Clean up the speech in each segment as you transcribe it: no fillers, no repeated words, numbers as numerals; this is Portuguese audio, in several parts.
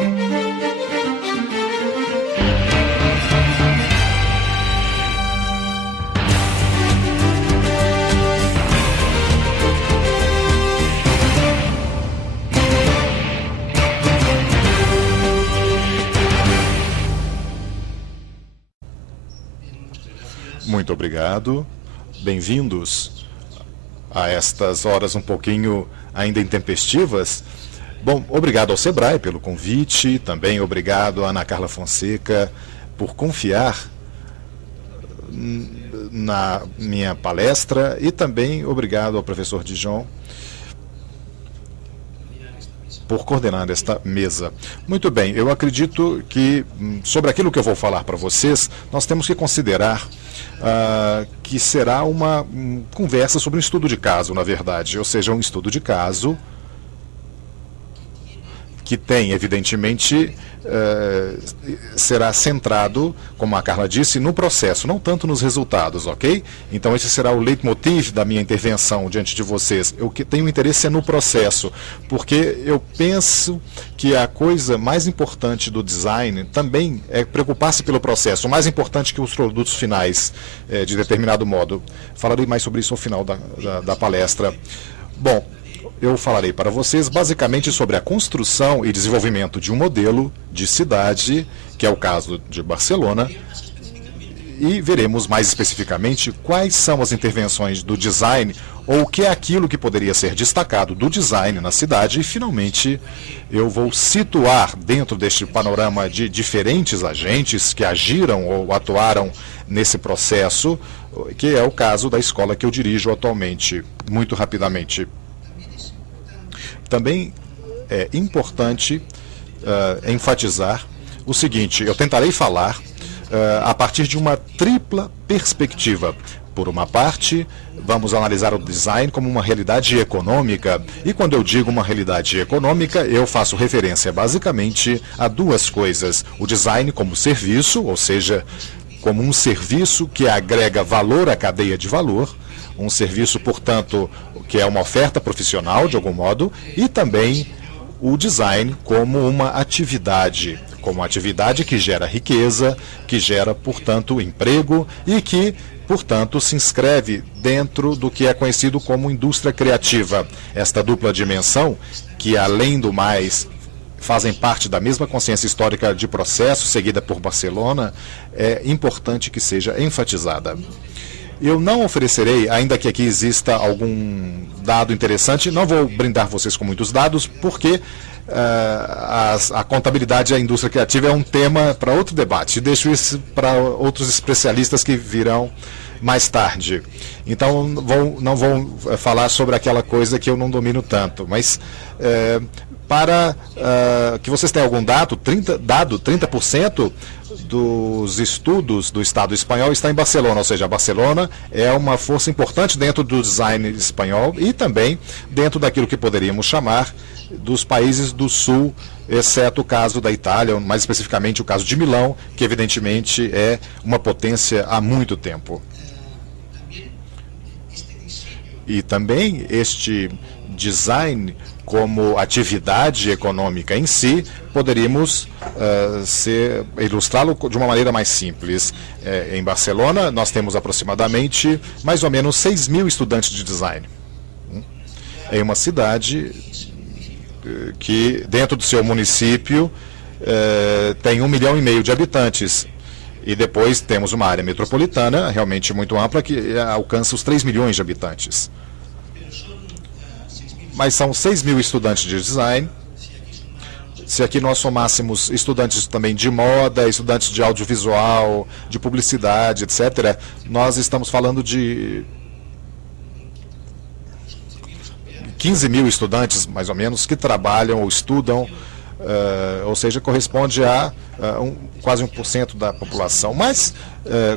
Muito obrigado. Bem-vindos a estas horas um pouquinho ainda intempestivas. Bom, obrigado ao Sebrae pelo convite, também obrigado a Ana Carla Fonseca por confiar na minha palestra e também obrigado ao professor Dijon por coordenar esta mesa. Muito bem, eu acredito que sobre aquilo que eu vou falar para vocês, nós temos que considerar que será uma conversa sobre um estudo de caso, na verdade, ou seja, um estudo de caso que tem, evidentemente, será centrado, como a Carla disse, no processo, não tanto nos resultados, ok? Então esse será o leitmotiv da minha intervenção diante de vocês. Eu que tenho interesse é no processo, porque eu penso que a coisa mais importante do design também é preocupar-se pelo processo, mais importante que os produtos finais, de determinado modo. Falarei mais sobre isso ao final da palestra. Bom, eu falarei para vocês basicamente sobre a construção e desenvolvimento de um modelo de cidade, que é o caso de Barcelona, e veremos mais especificamente quais são as intervenções do design ou o que é aquilo que poderia ser destacado do design na cidade. E, finalmente, eu vou situar dentro deste panorama de diferentes agentes que agiram ou atuaram nesse processo, que é o caso da escola que eu dirijo atualmente, muito rapidamente. Também é importante enfatizar o seguinte: eu tentarei falar a partir de uma tripla perspectiva. Por uma parte, vamos analisar o design como uma realidade econômica, e quando eu digo uma realidade econômica, eu faço referência basicamente a duas coisas: o design como serviço, ou seja, como um serviço que agrega valor à cadeia de valor, um serviço, portanto, que é uma oferta profissional, de algum modo, e também o design como uma atividade que gera riqueza, que gera, portanto, emprego e que, portanto, se inscreve dentro do que é conhecido como indústria criativa. Esta dupla dimensão, que, além do mais, fazem parte da mesma consciência histórica de processo seguida por Barcelona, é importante que seja enfatizada. Eu não oferecerei, ainda que aqui exista algum dado interessante, não vou brindar vocês com muitos dados, porque a contabilidade e a indústria criativa é um tema para outro debate. Deixo isso para outros especialistas que virão mais tarde. Então, não vou falar sobre aquela coisa que eu não domino tanto, mas para que vocês tenham algum dado, 30% dos estudos do Estado espanhol está em Barcelona, ou seja, Barcelona é uma força importante dentro do design espanhol e também dentro daquilo que poderíamos chamar dos países do Sul, exceto o caso da Itália, mais especificamente o caso de Milão, que evidentemente é uma potência há muito tempo. E também este design como atividade econômica em si, poderíamos ilustrá-lo de uma maneira mais simples. Em Barcelona, nós temos aproximadamente mais ou menos 6 mil estudantes de design. É uma cidade que, dentro do seu município, tem 1,5 milhão de habitantes. E depois temos uma área metropolitana realmente muito ampla que alcança os 3 milhões de habitantes. Mas são 6 mil estudantes de design. Se aqui nós somássemos estudantes também de moda, estudantes de audiovisual, de publicidade, etc., nós estamos falando de 15 mil estudantes, mais ou menos, que trabalham ou estudam, ou seja, corresponde a quase 1% da população. Mas,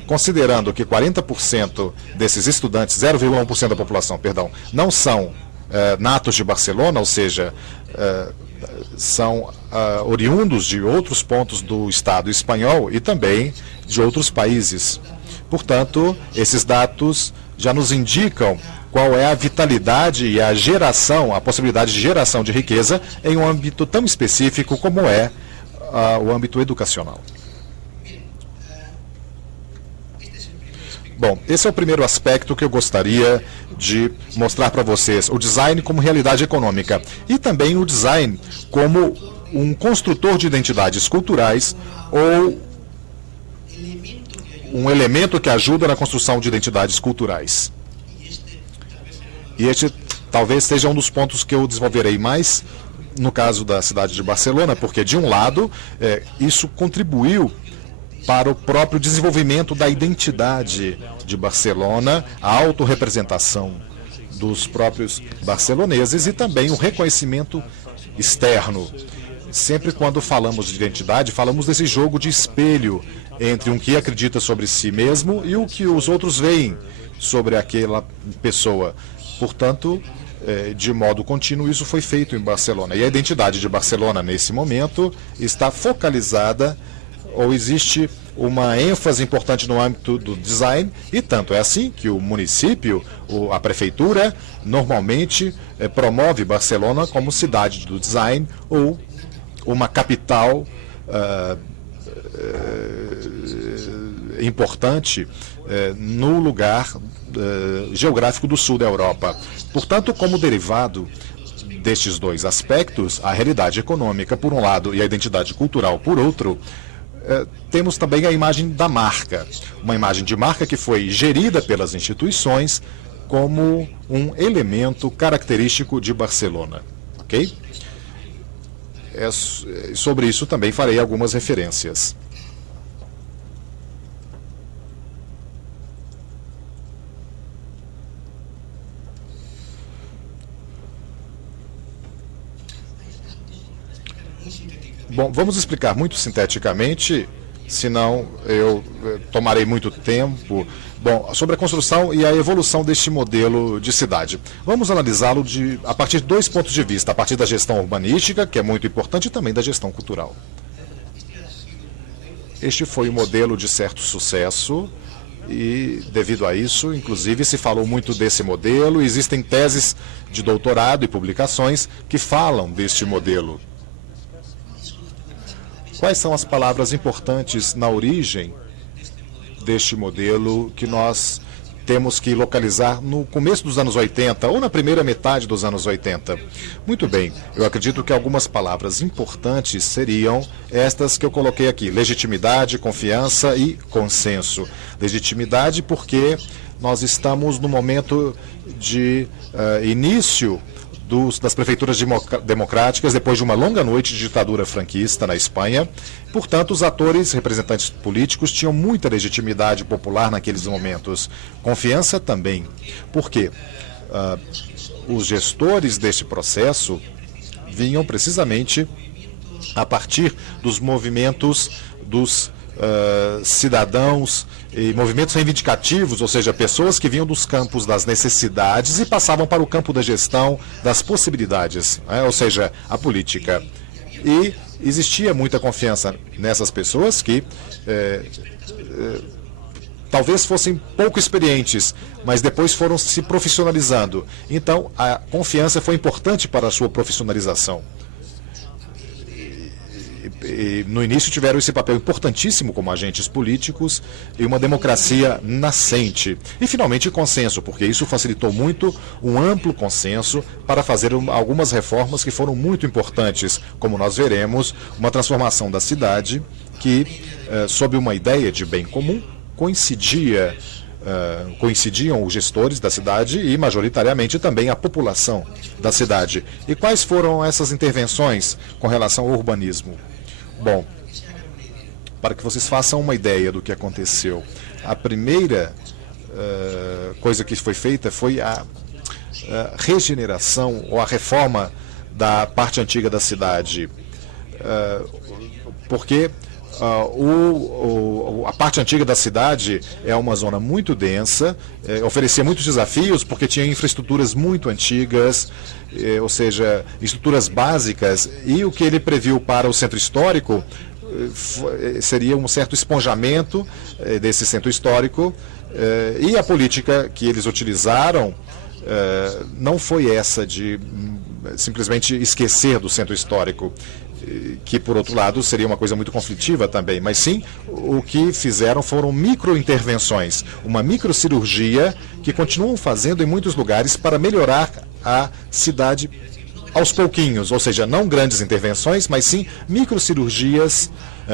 considerando que 40% desses estudantes, 0,1% da população, perdão, não são natos de Barcelona, ou seja, são oriundos de outros pontos do Estado espanhol e também de outros países. Portanto, esses dados já nos indicam qual é a vitalidade e a geração, a possibilidade de geração de riqueza em um âmbito tão específico como é ao âmbito educacional. Bom, esse é o primeiro aspecto que eu gostaria de mostrar para vocês, o design como realidade econômica e também o design como um construtor de identidades culturais ou um elemento que ajuda na construção de identidades culturais. E este talvez seja um dos pontos que eu desenvolverei mais no caso da cidade de Barcelona, porque, de um lado, isso contribuiu para o próprio desenvolvimento da identidade de Barcelona, a autorrepresentação dos próprios barceloneses e também o reconhecimento externo. Sempre quando falamos de identidade, falamos desse jogo de espelho entre um que acredita sobre si mesmo e o que os outros veem sobre aquela pessoa. Portanto, de modo contínuo, isso foi feito em Barcelona. E a identidade de Barcelona, nesse momento, está focalizada, ou existe uma ênfase importante no âmbito do design, e tanto é assim que o município, a prefeitura, normalmente promove Barcelona como cidade do design ou uma capital importante no lugar geográfico do sul da Europa. Portanto, como derivado destes dois aspectos, a realidade econômica, por um lado, e a identidade cultural, por outro, temos também a imagem da marca. Uma imagem de marca que foi gerida pelas instituições como um elemento característico de Barcelona. Ok? Sobre isso também farei algumas referências. Bom, vamos explicar muito sinteticamente, senão eu tomarei muito tempo. Bom, sobre a construção e a evolução deste modelo de cidade. Vamos analisá-lo a partir de dois pontos de vista, a partir da gestão urbanística, que é muito importante, e também da gestão cultural. Este foi um modelo de certo sucesso e, devido a isso, inclusive, se falou muito desse modelo. Existem teses de doutorado e publicações que falam deste modelo. Quais são as palavras importantes na origem deste modelo que nós temos que localizar no começo dos anos 80 ou na primeira metade dos anos 80? Muito bem, eu acredito que algumas palavras importantes seriam estas que eu coloquei aqui: legitimidade, confiança e consenso. Legitimidade porque nós estamos no momento de início das prefeituras democráticas, depois de uma longa noite de ditadura franquista na Espanha. Portanto, os atores, representantes políticos, tinham muita legitimidade popular naqueles momentos. Confiança também, porque os gestores deste processo vinham precisamente a partir dos movimentos dos cidadãos e movimentos reivindicativos, ou seja, pessoas que vinham dos campos das necessidades e passavam para o campo da gestão das possibilidades, ou seja, a política. E existia muita confiança nessas pessoas que talvez fossem pouco experientes, mas depois foram se profissionalizando. Então, a confiança foi importante para a sua profissionalização. E no início tiveram esse papel importantíssimo como agentes políticos e uma democracia nascente. E finalmente consenso, porque isso facilitou muito um amplo consenso para fazer algumas reformas que foram muito importantes, como nós veremos, uma transformação da cidade que, sob uma ideia de bem comum, coincidiam os gestores da cidade e, majoritariamente, também a população da cidade. E quais foram essas intervenções com relação ao urbanismo? Bom, para que vocês façam uma ideia do que aconteceu, a primeira coisa que foi feita foi a regeneração ou a reforma da parte antiga da cidade, porque a parte antiga da cidade é uma zona muito densa, oferecia muitos desafios porque tinha infraestruturas muito antigas, ou seja, estruturas básicas, e o que ele previu para o centro histórico seria um certo esponjamento desse centro histórico, e a política que eles utilizaram não foi essa de simplesmente esquecer do centro histórico. que por outro lado seria uma coisa muito conflitiva também, mas sim o que fizeram foram microintervenções, uma microcirurgia que continuam fazendo em muitos lugares para melhorar a cidade aos pouquinhos, ou seja, não grandes intervenções, mas sim microcirurgias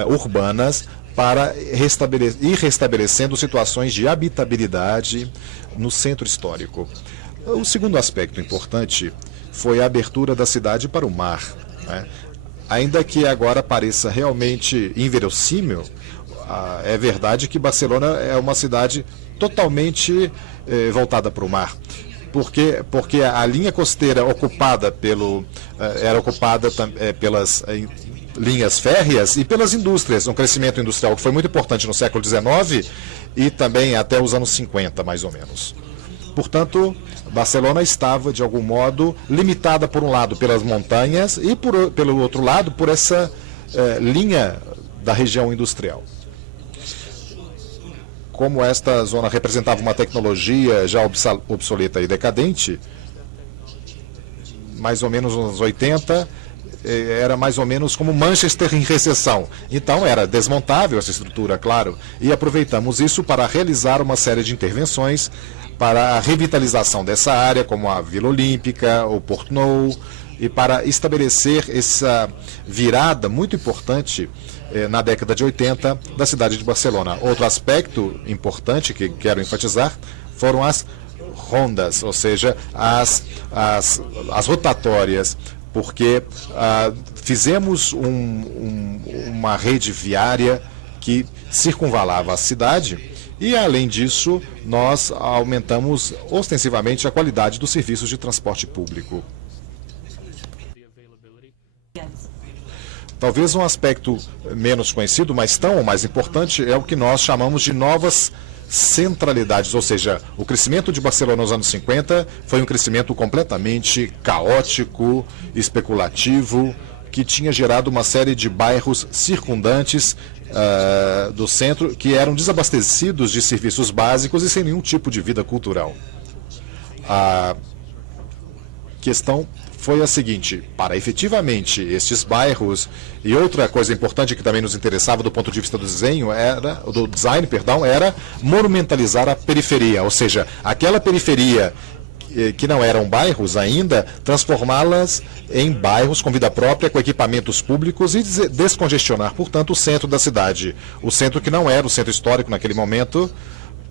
urbanas para ir restabelecendo situações de habitabilidade no centro histórico. O segundo aspecto importante foi a abertura da cidade para o mar, né? Ainda que agora pareça realmente inverossímil, é verdade que Barcelona é uma cidade totalmente voltada para o mar. Porque a linha costeira ocupada era ocupada pelas linhas férreas e pelas indústrias, um crescimento industrial que foi muito importante no século XIX e também até os anos 50, mais ou menos. Portanto, Barcelona estava, de algum modo, limitada, por um lado, pelas montanhas e, pelo outro lado, por essa linha da região industrial. Como esta zona representava uma tecnologia já obsoleta e decadente, mais ou menos nos anos 80, era mais ou menos como Manchester em recessão. Então era desmontável essa estrutura, claro, e aproveitamos isso para realizar uma série de intervenções para a revitalização dessa área, como a Vila Olímpica, o Porto Nou, e para estabelecer essa virada muito importante na década de 80 da cidade de Barcelona. Outro aspecto importante que quero enfatizar foram as rondas, ou seja, as rotatórias, porque fizemos uma rede viária que circunvalava a cidade e, além disso, nós aumentamos ostensivamente a qualidade dos serviços de transporte público. Talvez um aspecto menos conhecido, mas tão ou mais importante, é o que nós chamamos de novas centralidades, ou seja, o crescimento de Barcelona nos anos 50 foi um crescimento completamente caótico, especulativo, que tinha gerado uma série de bairros circundantes do centro que eram desabastecidos de serviços básicos e sem nenhum tipo de vida cultural. A questão foi a seguinte: para efetivamente estes bairros, e outra coisa importante que também nos interessava do ponto de vista do design era monumentalizar a periferia, ou seja, aquela periferia que não eram bairros ainda, transformá-las em bairros com vida própria, com equipamentos públicos e descongestionar, portanto, o centro da cidade. O centro que não era o centro histórico naquele momento,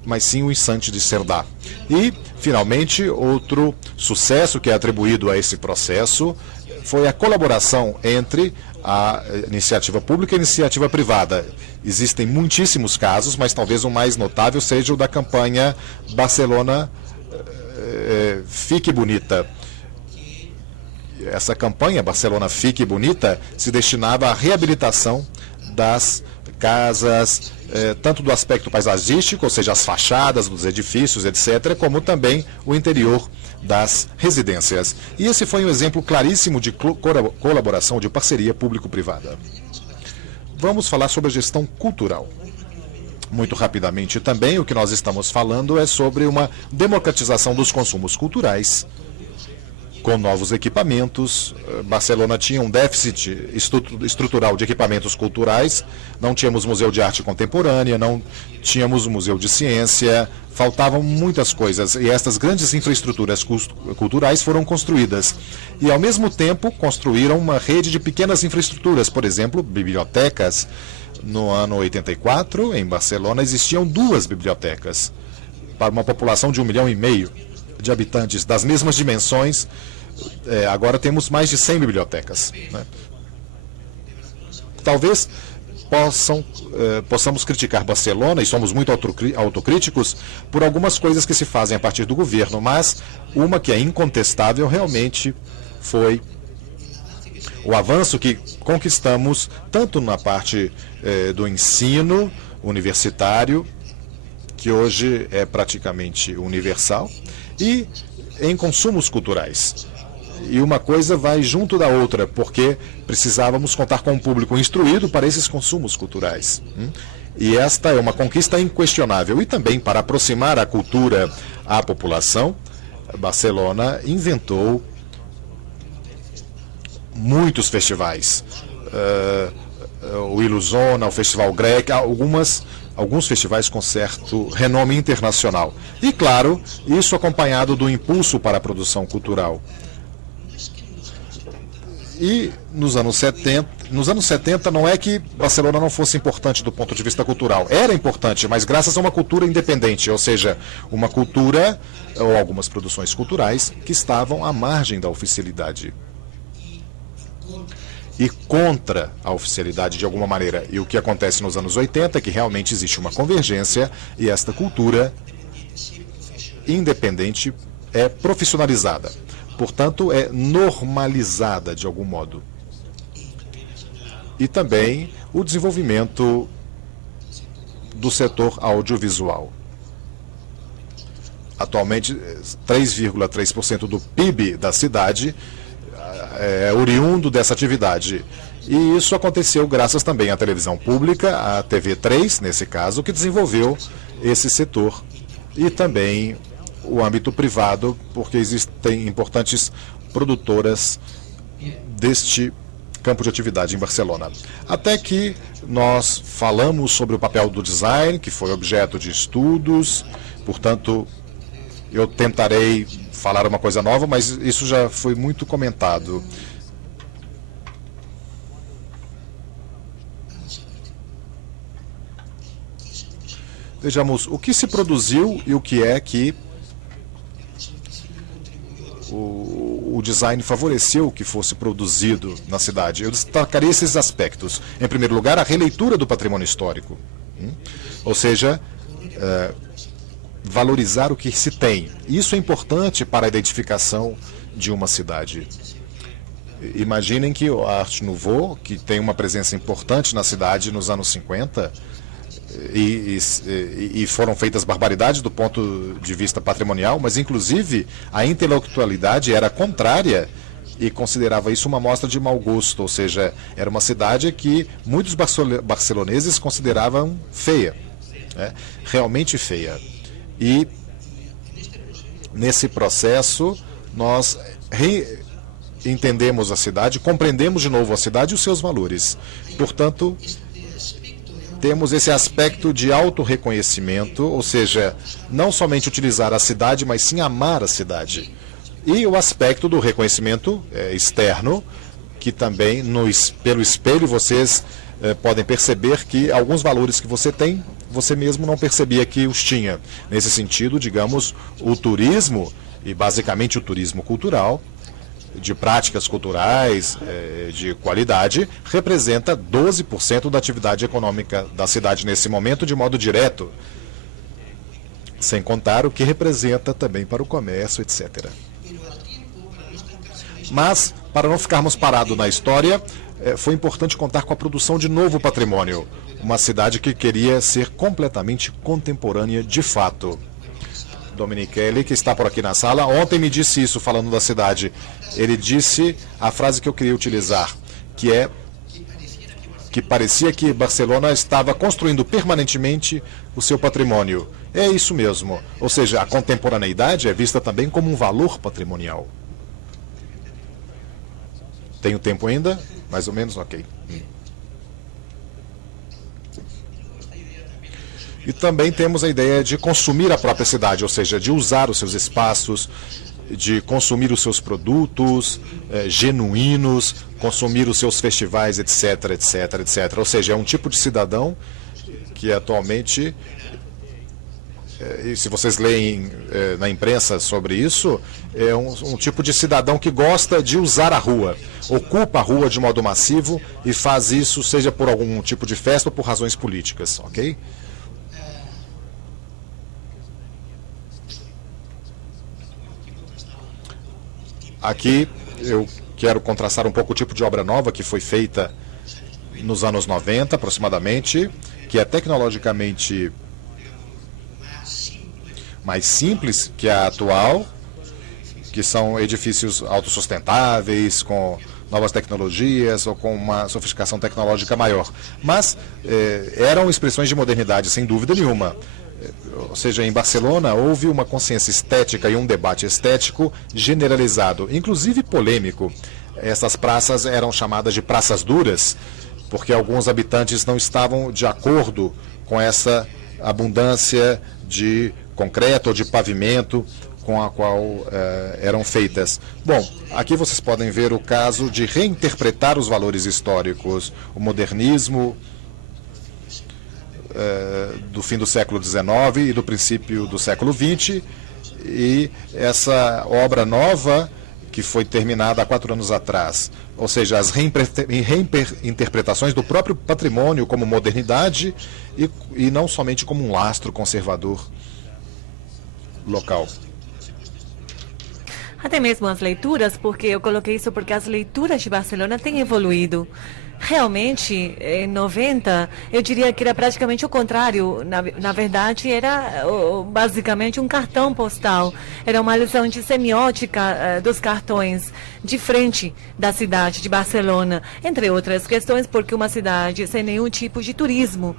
mas sim o Instante de Cerdà. E, finalmente, outro sucesso que é atribuído a esse processo foi a colaboração entre a iniciativa pública e a iniciativa privada. Existem muitíssimos casos, mas talvez o mais notável seja o da campanha Barcelona Fique Bonita. Essa campanha, Barcelona Fique Bonita, se destinava à reabilitação das casas, tanto do aspecto paisagístico, ou seja, as fachadas dos edifícios, etc., como também o interior das residências. E esse foi um exemplo claríssimo de colaboração, de parceria público-privada. Vamos falar sobre a gestão cultural. Muito rapidamente também, o que nós estamos falando é sobre uma democratização dos consumos culturais, com novos equipamentos. Barcelona tinha um déficit estrutural de estruturais culturais, não tínhamos museu de arte contemporânea, não tínhamos museu de ciência, faltavam muitas coisas, e estas grandes infraestruturas culturais foram construídas. E, ao mesmo tempo, construíram uma rede de pequenas infraestruturas, por exemplo, bibliotecas. No ano 84, em Barcelona, existiam 2 bibliotecas para uma população de 1,5 milhão de habitantes, das mesmas dimensões. Agora temos mais de 100 bibliotecas, né? Talvez possamos criticar Barcelona, e somos muito autocríticos, por algumas coisas que se fazem a partir do governo, mas uma que é incontestável realmente foi o avanço que conquistamos tanto na parte do ensino universitário, que hoje é praticamente universal, e em consumos culturais. E uma coisa vai junto da outra, porque precisávamos contar com um público instruído para esses consumos culturais. E esta é uma conquista inquestionável. E também, para aproximar a cultura à população, Barcelona inventou muitos festivais. o Ilusona, o Festival Grec, alguns festivais com certo renome internacional. E, claro, isso acompanhado do impulso para a produção cultural. E nos anos 70 não é que Barcelona não fosse importante do ponto de vista cultural. Era importante, mas graças a uma cultura independente, ou seja, uma cultura ou algumas produções culturais que estavam à margem da oficialidade. E contra a oficialidade de alguma maneira. E o que acontece nos anos 80 é que realmente existe uma convergência e esta cultura independente é profissionalizada. Portanto, é normalizada de algum modo. E também o desenvolvimento do setor audiovisual. Atualmente, 3,3% do PIB da cidade é oriundo dessa atividade. E isso aconteceu graças também à televisão pública, à TV3, nesse caso, que desenvolveu esse setor. E também o âmbito privado, porque existem importantes produtoras deste campo de atividade em Barcelona. Até que nós falamos sobre o papel do design, que foi objeto de estudos, portanto, eu tentarei falar uma coisa nova, mas isso já foi muito comentado. Vejamos o que se produziu e o que é que o design favoreceu que fosse produzido na cidade. Eu destacaria esses aspectos. Em primeiro lugar, a releitura do patrimônio histórico. Ou seja, valorizar o que se tem. Isso é importante para a identificação de uma cidade. Imaginem que a Art Nouveau, que tem uma presença importante na cidade nos anos 50, e foram feitas barbaridades do ponto de vista patrimonial, mas inclusive a intelectualidade era contrária e considerava isso uma mostra de mau gosto, ou seja, era uma cidade que muitos barceloneses consideravam feia, realmente feia. E nesse processo nós entendemos a cidade, compreendemos de novo a cidade e os seus valores. Portanto, temos esse aspecto de autorreconhecimento, ou seja, não somente utilizar a cidade, mas sim amar a cidade. E o aspecto do reconhecimento externo, que também pelo espelho vocês podem perceber que alguns valores que você tem, você mesmo não percebia que os tinha. Nesse sentido, digamos, o turismo, e basicamente o turismo cultural, de práticas culturais de qualidade, representa 12% da atividade econômica da cidade nesse momento, de modo direto, sem contar o que representa também para o comércio, etc. Mas, para não ficarmos parados na história, foi importante contar com a produção de novo patrimônio, uma cidade que queria ser completamente contemporânea de fato. Dominichelli, que está por aqui na sala, ontem me disse isso falando da cidade. Ele disse a frase que eu queria utilizar, que parecia que Barcelona estava construindo permanentemente o seu patrimônio. É isso mesmo. Ou seja, a contemporaneidade é vista também como um valor patrimonial. Tenho tempo ainda? Mais ou menos? Ok. E também temos a ideia de consumir a própria cidade, ou seja, de usar os seus espaços, de consumir os seus produtos genuínos, consumir os seus festivais, etc, etc, etc. Ou seja, é um tipo de cidadão que atualmente, e se vocês leem na imprensa sobre isso, é um tipo de cidadão que gosta de usar a rua, ocupa a rua de modo massivo e faz isso, seja por algum tipo de festa ou por razões políticas, ok? Aqui eu quero contrastar um pouco o tipo de obra nova que foi feita nos anos 90, aproximadamente, que é tecnologicamente mais simples que a atual, que são edifícios autossustentáveis, com novas tecnologias ou com uma sofisticação tecnológica maior. Mas eram expressões de modernidade, sem dúvida nenhuma. Ou seja, em Barcelona houve uma consciência estética e um debate estético generalizado, inclusive polêmico. essas praças eram chamadas de praças duras, porque alguns habitantes não estavam de acordo com essa abundância de concreto ou de pavimento com a qual eram feitas. Bom, aqui vocês podem ver o caso de reinterpretar os valores históricos, o modernismo do fim do século XIX e do princípio do século XX, e essa obra nova que foi terminada há 4 anos atrás, ou seja, as reinterpretações do próprio patrimônio como modernidade e não somente como um lastro conservador local. Até mesmo as leituras, porque eu coloquei isso porque as leituras de Barcelona têm evoluído. Realmente, em 90, eu diria que era praticamente o contrário. Na verdade, era basicamente um cartão postal. Era uma lição de semiótica dos cartões de frente da cidade de Barcelona. Entre outras questões, porque uma cidade sem nenhum tipo de turismo,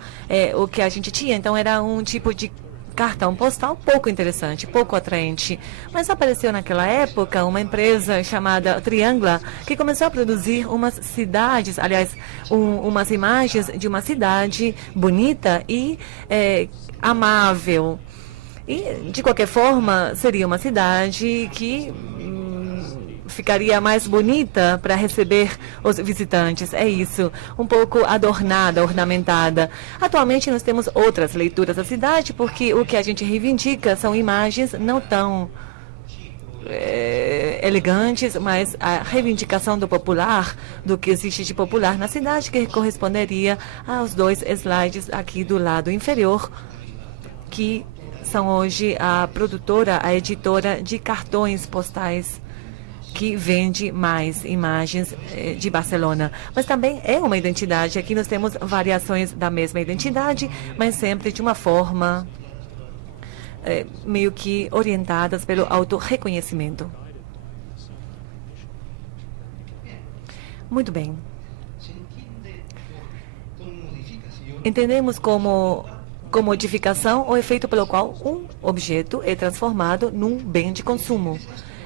o que a gente tinha. Então, era um tipo de cartão postal pouco interessante, pouco atraente. Mas apareceu naquela época uma empresa chamada Triangla, que começou a produzir umas cidades, aliás, umas imagens de uma cidade bonita e amável. E, de qualquer forma, seria uma cidade que ficaria mais bonita para receber os visitantes. É isso, um pouco adornada, ornamentada. Atualmente nós temos outras leituras da cidade, porque o que a gente reivindica são imagens não tão elegantes, mas a reivindicação do popular, do que existe de popular na cidade, que corresponderia aos 2 slides aqui do lado inferior, que são hoje a produtora, a editora de cartões postais, que vende mais imagens de Barcelona. Mas também é uma identidade. Aqui nós temos variações da mesma identidade, mas sempre de uma forma meio que orientadas pelo autorreconhecimento. Muito bem. Entendemos como modificação o efeito pelo qual um objeto é transformado num bem de consumo.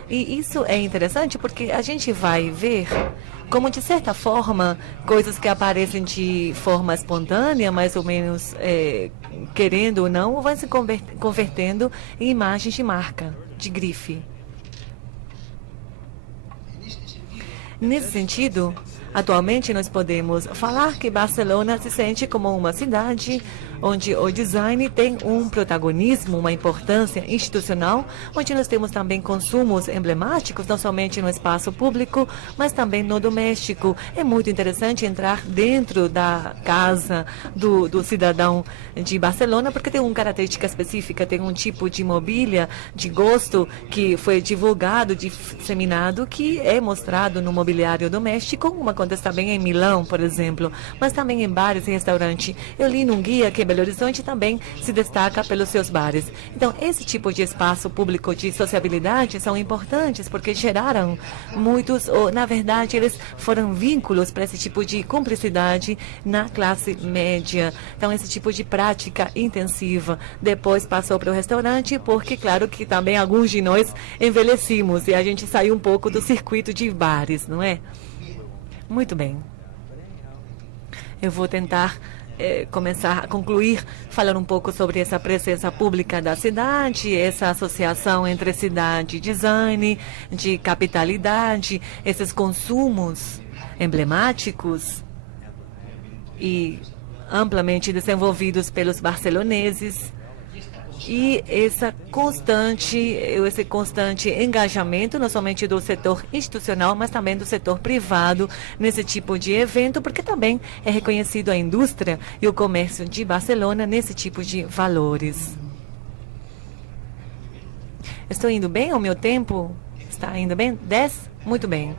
E isso é interessante porque a gente vai ver como, de certa forma, coisas que aparecem de forma espontânea, mais ou menos querendo ou não, vão se convertendo em imagens de marca, de grife. Nesse sentido, atualmente nós podemos falar que Barcelona se sente como uma cidade onde o design tem um protagonismo, uma importância institucional, onde nós temos também consumos emblemáticos, não somente no espaço público, mas também no doméstico. É muito interessante entrar dentro da casa do cidadão de Barcelona, porque tem uma característica específica, tem um tipo de mobília, de gosto, que foi divulgado, disseminado, que é mostrado no mobiliário doméstico, como acontece também em Milão, por exemplo, mas também em bares e restaurantes. Eu li num guia que Belo Horizonte também se destaca pelos seus bares. Então, esse tipo de espaço público de sociabilidade são importantes porque geraram muitos, ou na verdade, eles foram vínculos para esse tipo de cumplicidade na classe média. Então, esse tipo de prática intensiva depois passou para o restaurante, porque, claro, que também alguns de nós envelhecimos e a gente saiu um pouco do circuito de bares, não é? Muito bem. Eu vou tentar começar a concluir falando um pouco sobre essa presença pública da cidade, essa associação entre cidade e design, de capitalidade, esses consumos emblemáticos e amplamente desenvolvidos pelos barceloneses. E esse constante engajamento, não somente do setor institucional, mas também do setor privado nesse tipo de evento, porque também é reconhecido a indústria e o comércio de Barcelona nesse tipo de valores. Estou indo bem? O meu tempo está indo bem? 10? Muito bem.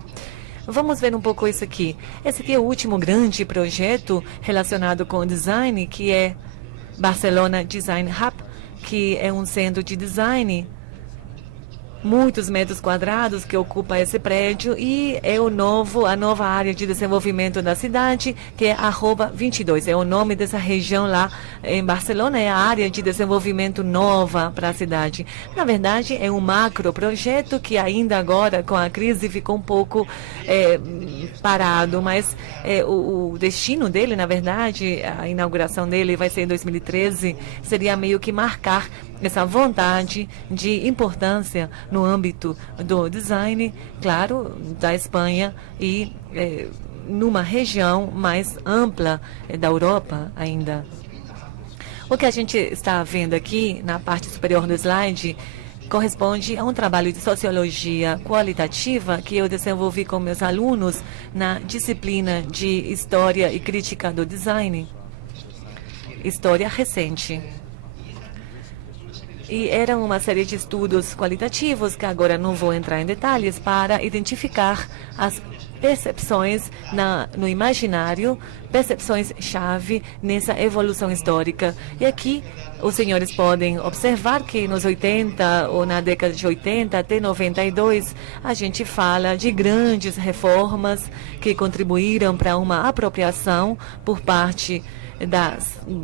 Vamos ver um pouco isso aqui. Esse aqui é o último grande projeto relacionado com o design, que é Barcelona Design Hub, que é um centro de design muitos metros quadrados que ocupa esse prédio e é a nova área de desenvolvimento da cidade, que é Arroba 22. É o nome dessa região lá em Barcelona, é a área de desenvolvimento nova para a cidade. Na verdade, é um macro projeto que ainda agora, com a crise, ficou um pouco parado, mas o destino dele, na verdade, a inauguração dele vai ser em 2013, seria meio que marcar essa vontade de importância no âmbito do design, claro, da Espanha e numa região mais ampla da Europa ainda. O que a gente está vendo aqui na parte superior do slide corresponde a um trabalho de sociologia qualitativa que eu desenvolvi com meus alunos na disciplina de História e Crítica do Design, História Recente. E era uma série de estudos qualitativos, que agora não vou entrar em detalhes, para identificar as percepções no imaginário, percepções-chave nessa evolução histórica. E aqui os senhores podem observar que nos 80 ou na década de 80 até 92, a gente fala de grandes reformas que contribuíram para uma apropriação por parte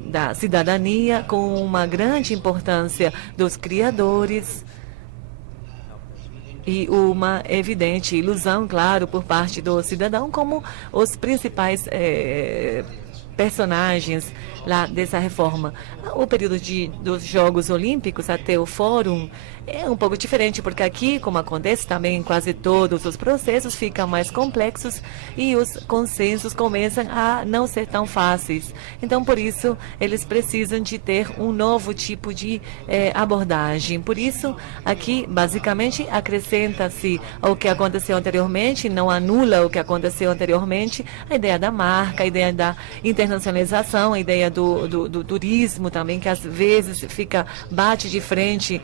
da cidadania, com uma grande importância dos criadores e uma evidente ilusão, claro, por parte do cidadão, como os principais personagens lá dessa reforma. O período dos Jogos Olímpicos até o Fórum é um pouco diferente, porque aqui, como acontece também em quase todos os processos, ficam mais complexos e os consensos começam a não ser tão fáceis. Então, por isso, eles precisam de ter um novo tipo de abordagem. Por isso, aqui, basicamente, acrescenta-se ao que aconteceu anteriormente, não anula o que aconteceu anteriormente, a ideia da marca, a ideia da internacionalização, a ideia do turismo também, que às vezes bate de frente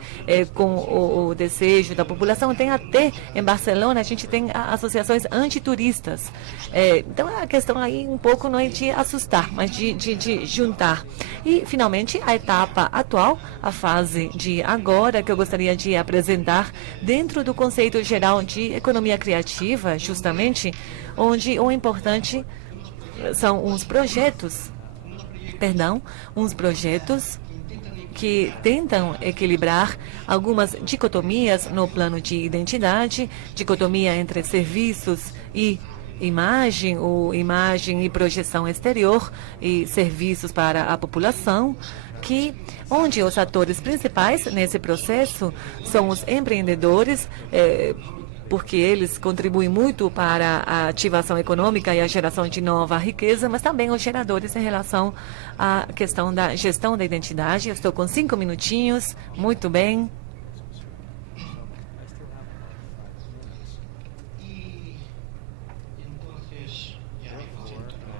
com o desejo da população. Tem até, em Barcelona, a gente tem associações antituristas. Então, a questão aí um pouco não é de assustar, mas de juntar. E, finalmente, a etapa atual, a fase de agora, que eu gostaria de apresentar dentro do conceito geral de economia criativa, justamente, onde o importante são uns projetos que tentam equilibrar algumas dicotomias no plano de identidade, dicotomia entre serviços e imagem, ou imagem e projeção exterior, e serviços para a população, onde os atores principais nesse processo são os empreendedores, porque eles contribuem muito para a ativação econômica e a geração de nova riqueza, mas também os geradores em relação à questão da gestão da identidade. Eu estou com 5 minutinhos, muito bem.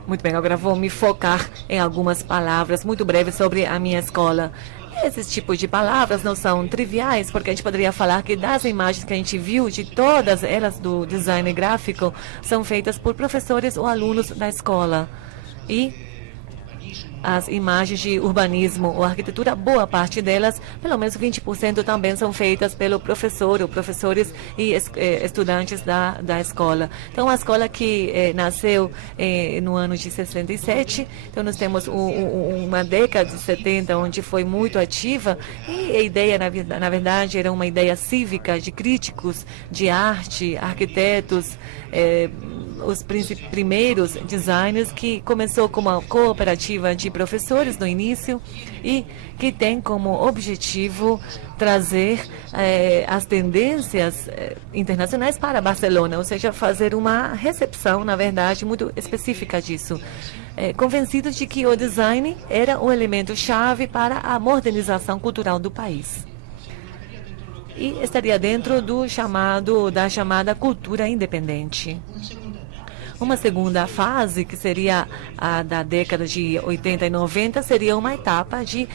Muito bem, agora vou me focar em algumas palavras muito breves sobre a minha escola. Esses tipos de palavras não são triviais, porque a gente poderia falar que das imagens que a gente viu, de todas elas do design gráfico, são feitas por professores ou alunos da escola. E as imagens de urbanismo ou arquitetura, boa parte delas, pelo menos 20%, também são feitas pelo professor ou professores e estudantes da escola. Então, a escola que nasceu no ano de 67, então nós temos uma década de 70 onde foi muito ativa, e a ideia, na verdade, era uma ideia cívica de críticos de arte, arquitetos, os primeiros designers, que começou como uma cooperativa de professores no início e que tem como objetivo trazer as tendências internacionais para Barcelona, ou seja, fazer uma recepção, na verdade, muito específica disso. Convencidos de que o design era um elemento-chave para a modernização cultural do país. E estaria dentro da chamada cultura independente. Uma segunda fase, que seria a da década de 80 e 90, seria uma etapa de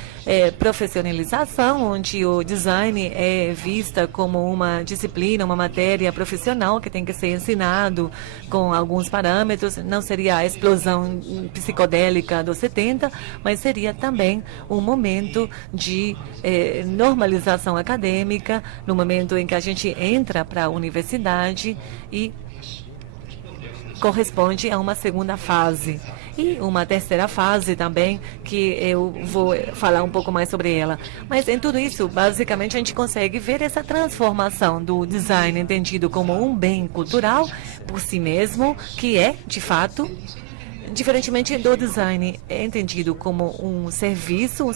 profissionalização, onde o design é vista como uma disciplina, uma matéria profissional que tem que ser ensinado com alguns parâmetros. Não seria a explosão psicodélica dos 70, mas seria também um momento de normalização acadêmica, no momento em que a gente entra para a universidade e corresponde a uma segunda fase. E uma terceira fase também, que eu vou falar um pouco mais sobre ela. Mas em tudo isso, basicamente, a gente consegue ver essa transformação do design entendido como um bem cultural por si mesmo, que é, de fato, diferentemente do design, é entendido como um serviço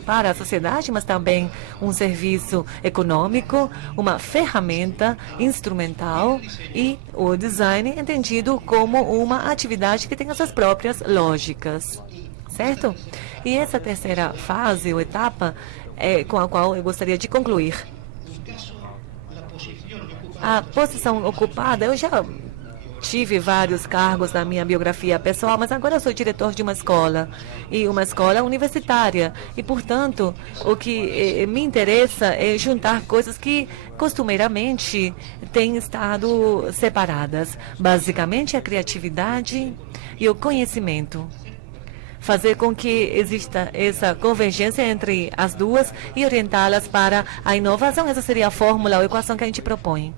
para a sociedade, mas também um serviço econômico, uma ferramenta instrumental, e o design é entendido como uma atividade que tem as suas próprias lógicas, certo? E essa terceira fase ou etapa é com a qual eu gostaria de concluir. A posição ocupada, eu já tive vários cargos na minha biografia pessoal, mas agora eu sou diretor de uma escola, e uma escola universitária. E, portanto, o que me interessa é juntar coisas que costumeiramente têm estado separadas. Basicamente, a criatividade e o conhecimento. Fazer com que exista essa convergência entre as duas e orientá-las para a inovação. Essa seria a fórmula, a equação que a gente propõe.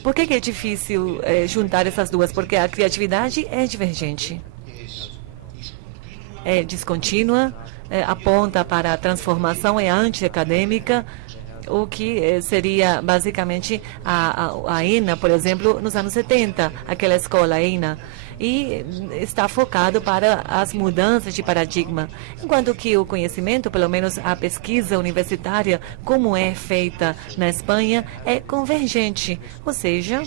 Por que é difícil juntar essas duas? Porque a criatividade é divergente, é descontínua, aponta para a transformação, é anti-acadêmica, o que seria basicamente a ENA, por exemplo, nos anos 70, aquela escola ENA, e está focado para as mudanças de paradigma, enquanto que o conhecimento, pelo menos a pesquisa universitária, como é feita na Espanha, é convergente, ou seja,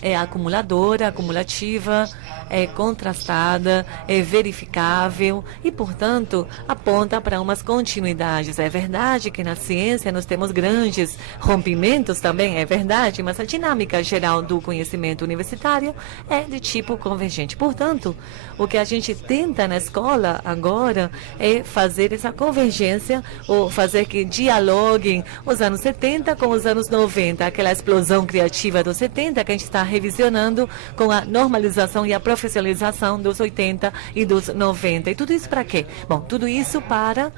é acumuladora, acumulativa, é contrastada, é verificável e, portanto, aponta para umas continuidades. É verdade que na ciência nós temos grandes rompimentos também, é verdade, mas a dinâmica geral do conhecimento universitário é de tipo convergente. Portanto, o que a gente tenta na escola agora é fazer essa convergência, ou fazer que dialoguem os anos 70 com os anos 90, aquela explosão criativa dos 70 que a gente está revisionando com a normalização e a profissionalização dos 80 e dos 90. E tudo isso para quê? Bom, tudo isso para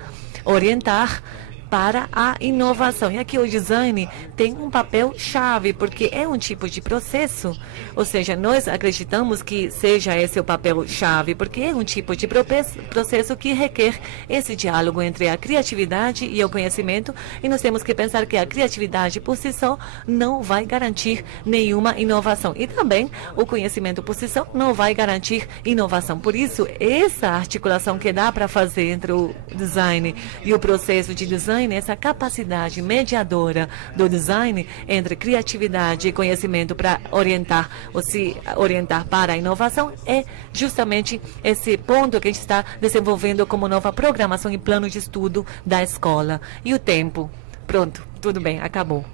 orientar para a inovação. E aqui o design tem um papel chave, porque é um tipo de processo, ou seja, nós acreditamos que seja esse o papel chave, porque é um tipo de processo que requer esse diálogo entre a criatividade e o conhecimento, e nós temos que pensar que a criatividade por si só não vai garantir nenhuma inovação, e também o conhecimento por si só não vai garantir inovação. Por isso, essa articulação que dá para fazer entre o design e o processo de design, essa capacidade mediadora do design entre criatividade e conhecimento para orientar ou se orientar para a inovação, é justamente esse ponto que a gente está desenvolvendo como nova programação e plano de estudo da escola. E o tempo? Pronto, tudo bem, acabou.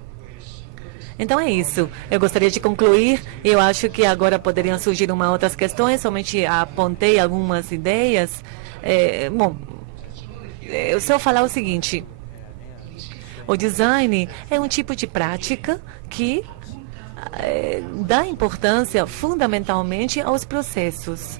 Então é isso. Eu gostaria de concluir. Eu acho que agora poderiam surgir outras questões, somente apontei algumas ideias. Bom, eu só falar o seguinte. O design é um tipo de prática que dá importância fundamentalmente aos processos.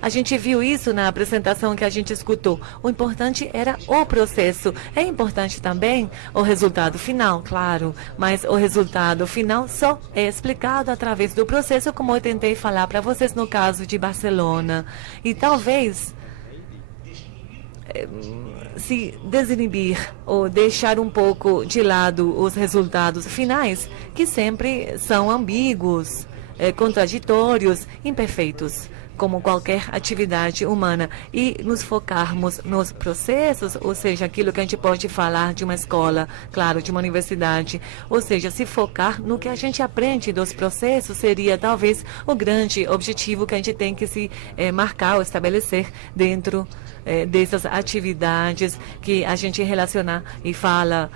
A gente viu isso na apresentação que a gente escutou. O importante era o processo. É importante também o resultado final, claro, mas o resultado final só é explicado através do processo, como eu tentei falar para vocês no caso de Barcelona. E talvez se desinibir ou deixar um pouco de lado os resultados finais, que sempre são ambíguos, contraditórios, imperfeitos, como qualquer atividade humana, e nos focarmos nos processos, ou seja, aquilo que a gente pode falar de uma escola, claro, de uma universidade, ou seja, se focar no que a gente aprende dos processos seria talvez o grande objetivo que a gente tem que se marcar ou estabelecer dentro dessas atividades que a gente relaciona e fala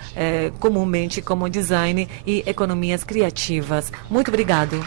comumente como design e economias criativas. Muito obrigado.